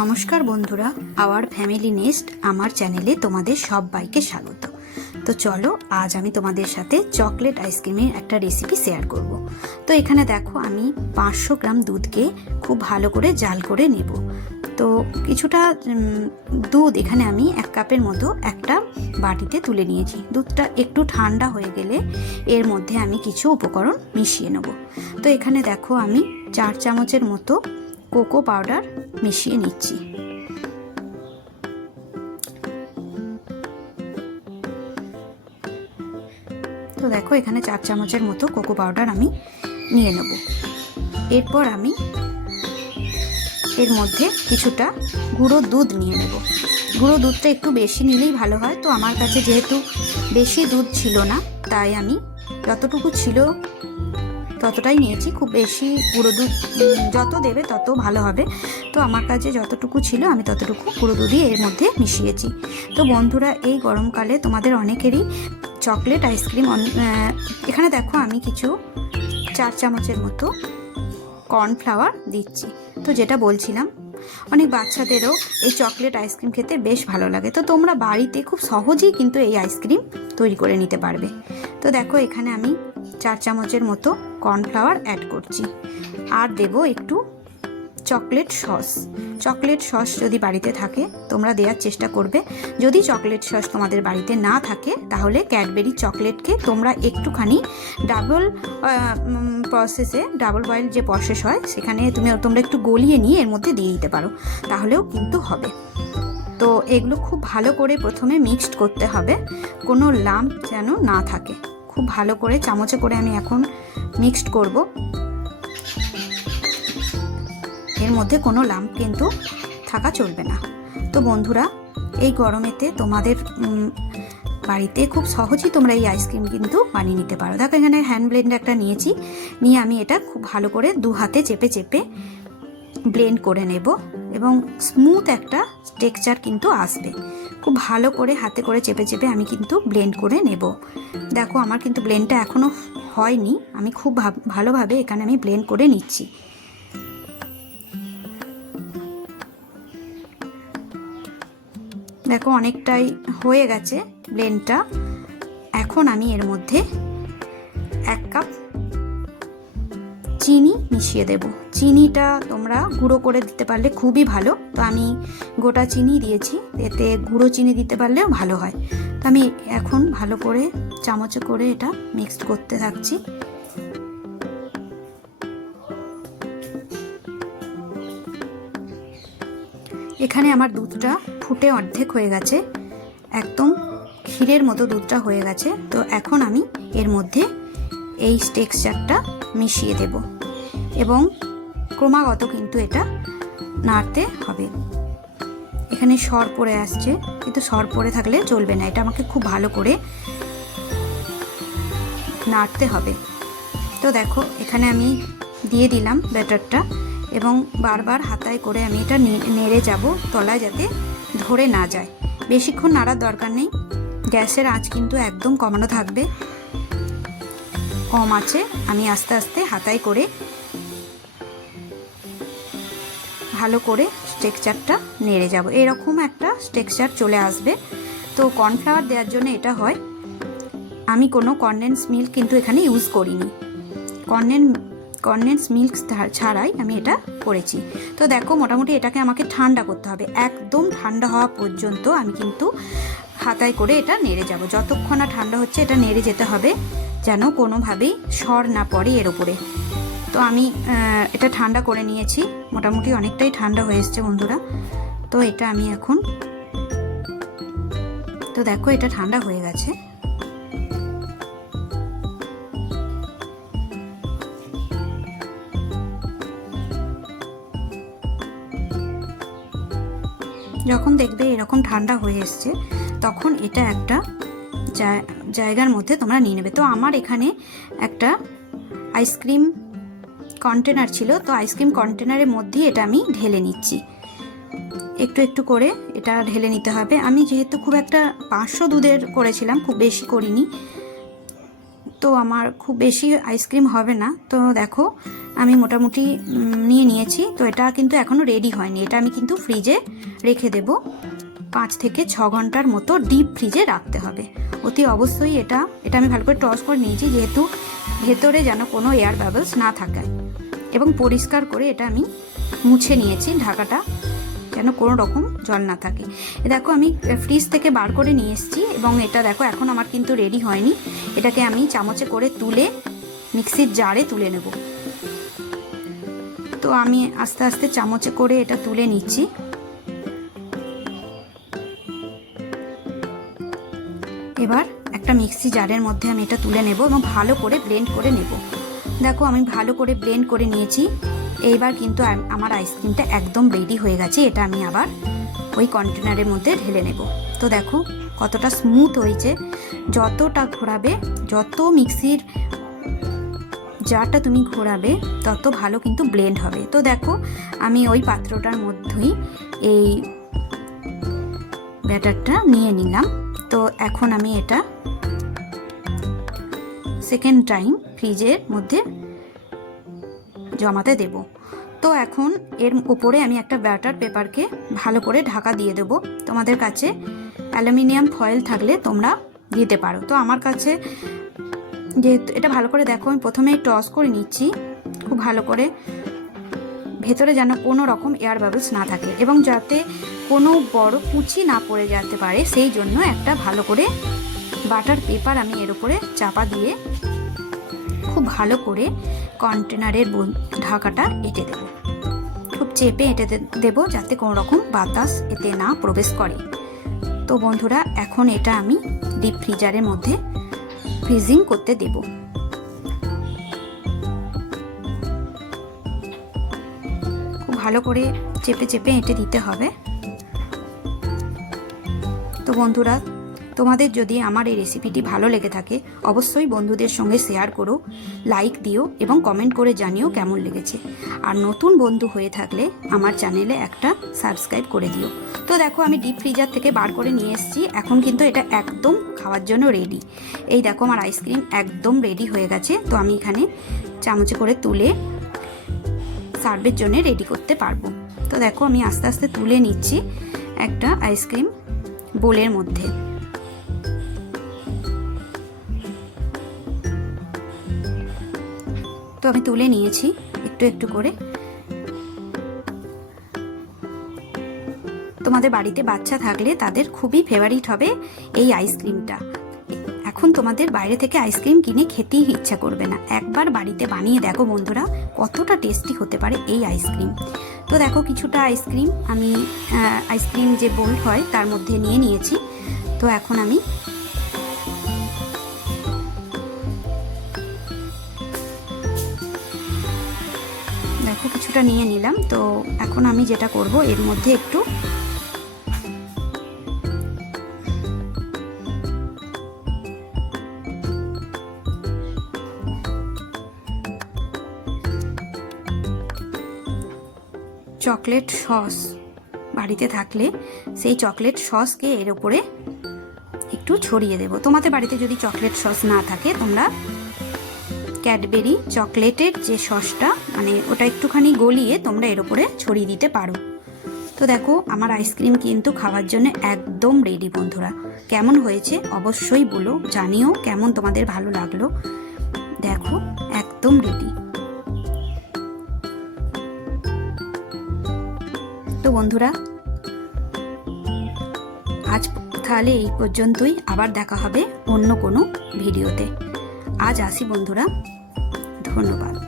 নমস্কার বন্ধুরা, our family nest, আমার চ্যানেলে তোমাদের সবাইকে স্বাগত। তো চলো, আজ আমি তোমাদের সাথে চকলেট আইসক্রিমের একটা রেসিপি শেয়ার করব। তো এখানে দেখো, আমি পাঁচশো গ্রাম দুধকে খুব ভালো করে জাল করে নেব। তো কিছুটা দুধ এখানে আমি এক কাপের মতো একটা বাটিতে তুলে নিয়েছি। দুধটা একটু ঠান্ডা হয়ে গেলে এর মধ্যে আমি কিছু উপকরণ মিশিয়ে নেব। তো এখানে দেখো, আমি চার চামচের মতো কোকো পাউডার মিশিয়ে নিচ্ছি। তো দেখো, এখানে চার চামচের মতো কোকো পাউডার আমি নিয়ে নেব। এরপর আমি এর মধ্যে কিছুটা গুঁড়ো দুধ নিয়ে নেব। গুঁড়ো দুধটা একটু বেশি নিলেই ভালো হয়। তো আমার কাছে যেহেতু বেশি দুধ ছিল না, তাই আমি যতটুকু ছিল ততটাই নিয়েছি, খুব বেশি গুঁড়ো দুধ যত দেবে তত ভালো হবে। তো আমার কাছে যতটুকু ছিল আমি ততটুকু গুঁড়ো দুধই এর মধ্যে মিশিয়েছি। তো বন্ধুরা, এই গরমকালে তোমাদের অনেকেরই চকলেট আইসক্রিম এখানে দেখো আমি কিছু চার চামচের মতো কর্নফ্লাওয়ার দিচ্ছি। তো যেটা বলছিলাম, অনেক বাচ্চাদেরও এই চকলেট আইসক্রিম খেতে বেশ ভালো লাগে। তো তোমরা বাড়িতে খুব সহজেই কিন্তু এই আইসক্রিম তৈরি করে নিতে পারবে। তো দেখো, এখানে আমি চার চামচের মতো কর্নফ্লাওয়ার অ্যাড করছি। আর দেব একটু চকলেট সস। চকলেট সস যদি বাড়িতে থাকে, তোমরা দেওয়ার চেষ্টা করবে। যদি চকলেট সস তোমাদের বাড়িতে না থাকে, তাহলে ক্যাডবেরি চকলেটকে তোমরা একটুখানি ডাবল প্রসেসে ডাবল বয়েল যে প্রসেস হয়, সেখানে তুমি তোমরা একটু গলিয়ে নিয়ে এর মধ্যে দিয়ে দিতে পারো। তাহলেও কিন্তু হবে। তো এগুলো খুব ভালো করে প্রথমে মিক্সড করতে হবে। কোনো লাম্প যেন না থাকে। খুব ভালো করে চামচে করে আমি এখন মিক্সড করব। এর মধ্যে কোনো লাম্প কিন্তু থাকা চলবে না। তো বন্ধুরা, এই গরমেতে তোমাদের বাড়িতে খুব সহজেই তোমরা এই আইসক্রিম কিন্তু বানিয়ে নিতে পারো। দেখো, এখানে হ্যান্ড ব্লেন্ড একটা নিয়েছি। নিয়ে আমি এটা খুব ভালো করে দু হাতে চেপে চেপে ব্লেন্ড করে নেব। এবং স্মুথ একটা টেক্সচার কিন্তু আসবে। খুব ভালো করে হাতে করে চেপে চেপে আমি কিন্তু ব্লেন্ড করে নেব। দেখো, আমার কিন্তু ব্লেন্ডটা এখনও হয়নি। আমি খুব ভাব- ভালোভাবে এখানে আমি ব্লেন্ড করে নিচ্ছি। দেখো, অনেকটাই হয়ে গেছে ব্লেন্ডটা এখন আমি এর মধ্যে এক কাপ চিনি মিশিয়ে দেব। চিনিটা তোমরা গুঁড়ো করে দিতে পারলে খুবই ভালো। তো আমি গোটা চিনি দিয়েছি, এতে গুঁড়ো চিনি দিতে পারলেও ভালো হয়। তো আমি এখন ভালো করে চামচে করে এটা মিক্সড করতে থাকছি। এখানে আমার দুধটা ফুটে অর্ধেক হয়ে গেছে। একদম ক্ষীরের মতো দুধটা হয়ে গেছে। তো এখন আমি এর মধ্যে এই টেক্সচারটা মিশিয়ে দেব। এবং ক্রমাগত কিন্তু এটা নাড়তে হবে। এখানে সর পড়ে আসছে, কিন্তু সর পড়ে থাকলে চলবে না। এটা আমাকে খুব ভালো করে নাড়তে হবে। তো দেখো, এখানে আমি দিয়ে দিলাম ব্যাটারটা এবং বারবার হাতায় করে আমি এটা নেড়ে যাব তলায় যাতে ধরে না যায়। বেশিক্ষণ নাড়ার দরকার নেই। গ্যাসের আঁচ কিন্তু একদম কমানো থাকবে। কম আছে, আমি আস্তে আস্তে হাতায় করে ভালো করে স্ট্রেকচারটা নেড়ে যাব। এরকম একটা স্ট্রেকচার চলে আসবে। তো কর্নফ্লাওয়ার দেওয়ার জন্য এটা হয়, আমি কোনো কনডেন্স মিল্ক কিন্তু এখানে ইউজ করিনি। কর্নেন কনডেন্স মিল্ক ছাড়াই আমি এটা করেছি। তো দেখো মোটামুটি এটাকে আমাকে ঠান্ডা করতে হবে। একদম ঠান্ডা হওয়া পর্যন্ত আমি কিন্তু হাতায় করে এটা নেড়ে যাব। যতক্ষণ না ঠান্ডা হচ্ছে এটা নেড়ে যেতে হবে। যেন কোনোভাবেই সর না পড়ে এর ওপরে তো আমি এটা ঠান্ডা করে নিয়েছি। মোটামুটি অনেকটাই ঠান্ডা হয়ে এসছে বন্ধুরা। তো এটা আমি এখন, তো দেখো এটা ঠান্ডা হয়ে গেছে। যখন দেখবে এরকম ঠান্ডা হয়ে এসছে, তখন এটা একটা জায়গার মধ্যে তোমরা নিয়ে নেবে। তো আমার এখানে একটা আইসক্রিম কন্টেনার ছিল। তো আইসক্রিম কন্টেনারের মধ্যে এটা আমি ঢেলে নিচ্ছি। একটু একটু করে এটা ঢেলে নিতে হবে। আমি যেহেতু খুব একটা পাঁচশো দুধের করেছিলাম, খুব বেশি করিনি। তো আমার খুব বেশি আইসক্রিম হবে না। তো দেখো, আমি মোটামুটি নিয়ে নিয়েছি। তো এটা কিন্তু এখনও রেডি হয়নি। এটা আমি কিন্তু ফ্রিজে রেখে দেব। পাঁচ থেকে ছ ঘণ্টার মতো ডিপ ফ্রিজে রাখতে হবে। অতি অবশ্যই এটা এটা আমি ভালো করে টস করে নিয়েছি যেহেতু ভেতরে যেন কোনো এয়ার বাবলস না থাকে এবং পরিষ্কার করে এটা আমি মুছে নিয়েছি, ঢাকাটা যেন কোনো রকম জল না থাকে। দেখো আমি ফ্রিজ থেকে বার করে নিয়ে এসেছি এবং এটা দেখো এখন আমার কিন্তু রেডি হয়নি। এটাকে আমি চামচে করে তুলে মিক্সির জারে তুলে নেব। তো আমি আস্তে আস্তে চামচে করে এটা তুলে নিচ্ছি। এবার একটা মিক্সি জারের মধ্যে আমি এটা তুলে নেব এবং ভালো করে ব্লেন্ড করে নেব। দেখো আমি ভালো করে ব্লেন্ড করে নিয়েছি। এইবার কিন্তু আমার আইসক্রিমটা একদম রেডি হয়ে গেছে। এটা আমি আবার ওই কন্টেনারের মধ্যে ঢেলে নেব। তো দেখো কতটা স্মুথ হয়েছে। যতটা ঘোরাবে, যত মিক্সির জারটা তুমি ঘোরাবে, তত ভালো কিন্তু ব্লেন্ড হবে। তো দেখো আমি ওই পাত্রটার মধ্যেই এই ব্যাটারটা নিয়ে নিলাম। তো এখন আমি এটা সেকেন্ড টাইম ফ্রিজের মধ্যে জমাতে দেব। তো এখন এর উপরে আমি একটা ব্যাটার পেপারকে ভালো করে ঢাকা দিয়ে দেব। তোমাদের কাছে অ্যালুমিনিয়াম ফয়েল থাকলে তোমরা দিতে পারো। তো আমার কাছে যেহেতু এটা ভালো করে দেখো, আমি প্রথমে টস করে নিচ্ছি। খুব ভালো করে ভেতরে যেন কোনো রকম এয়ার বাবলস না থাকে। এবং যাতে কোনো বড় কুচি না পড়ে যেতে পারে, সেই জন্য একটা ভালো করে বাটার পেপার আমি এর উপরে চাপা দিয়ে খুব ভালো করে কন্টেনারের ঢাকাটা এঁটে দেব। খুব চেপে এঁটে দেব যাতে কোনো রকম বাতাস এতে না প্রবেশ করে। তো বন্ধুরা, এখন এটা আমি ডিপ ফ্রিজারের মধ্যে ফ্রিজিং করতে দেব। খুব ভালো করে চেপে চেপে এঁটে দিতে হবে। তো বন্ধুরা, তোমাদের যদি আমার এই রেসিপিটি ভালো লেগে থাকে, অবশ্যই বন্ধুদের সঙ্গে শেয়ার করো লাইক দিও এবং কমেন্ট করে জানিও কেমন লেগেছে। আর নতুন বন্ধু হয়ে থাকলে আমার চ্যানেলে একটা সাবস্ক্রাইব করে দিও। তো দেখো, আমি ডিপ ফ্রিজার থেকে বার করে নিয়ে এসেছি। এখন কিন্তু এটা একদম খাওয়ার জন্য রেডি এই দেখো, আমার আইসক্রিম একদম রেডি হয়ে গেছে। তো আমি এখানে চামচে করে তুলে সার্ভের জন্য রেডি করতে পারব। তো দেখো, আমি আস্তে আস্তে তুলে নিচ্ছি একটা আইসক্রিম বোলের মধ্যে। তো আমি তুলে নিয়েছি, একটু একটু করে। তোমাদের বাড়িতে বাচ্চা থাকলে তাদের খুবই ফেভারিট হবে এই আইসক্রিমটা এখন তোমাদের বাইরে থেকে আইসক্রিম কিনে খেতেই ইচ্ছা করবে না। একবার বাড়িতে বানিয়ে দেখো বন্ধুরা, কতটা টেস্টি হতে পারে এই আইসক্রিম। তো দেখো কিছুটা আইসক্রিম, আমি আইসক্রিম যে বোল হয় তার মধ্যে নিয়ে নিয়েছি। তো এখন আমি দেখো কিছুটা নিয়ে নিলাম। তো এখন আমি যেটা করব, এর মধ্যে একটু চকলেট সস। বাড়িতে থাকলে সেই চকলেট সসকে এর উপরে একটু ছড়িয়ে দেব। তোমাদের বাড়িতে যদি চকলেট সস না থাকে, তোমরা ক্যাডবেরি চকলেটের যে সসটা মানে ওটা একটুখানি গলিয়ে তোমরা এর উপরে ছড়িয়ে দিতে পারো। তো দেখো, আমার আইসক্রিম কিন্তু খাওয়ার জন্য একদম রেডি বন্ধুরা। কেমন হয়েছে অবশ্যই বলো, জানিও কেমন তোমাদের ভালো লাগল। দেখো, একদম রেডি বন্ধুরা। আজ তাহলে এই পর্যন্তই। আবার দেখা হবে অন্য কোনো ভিডিওতে। আজ আসি বন্ধুরা। ধন্যবাদ।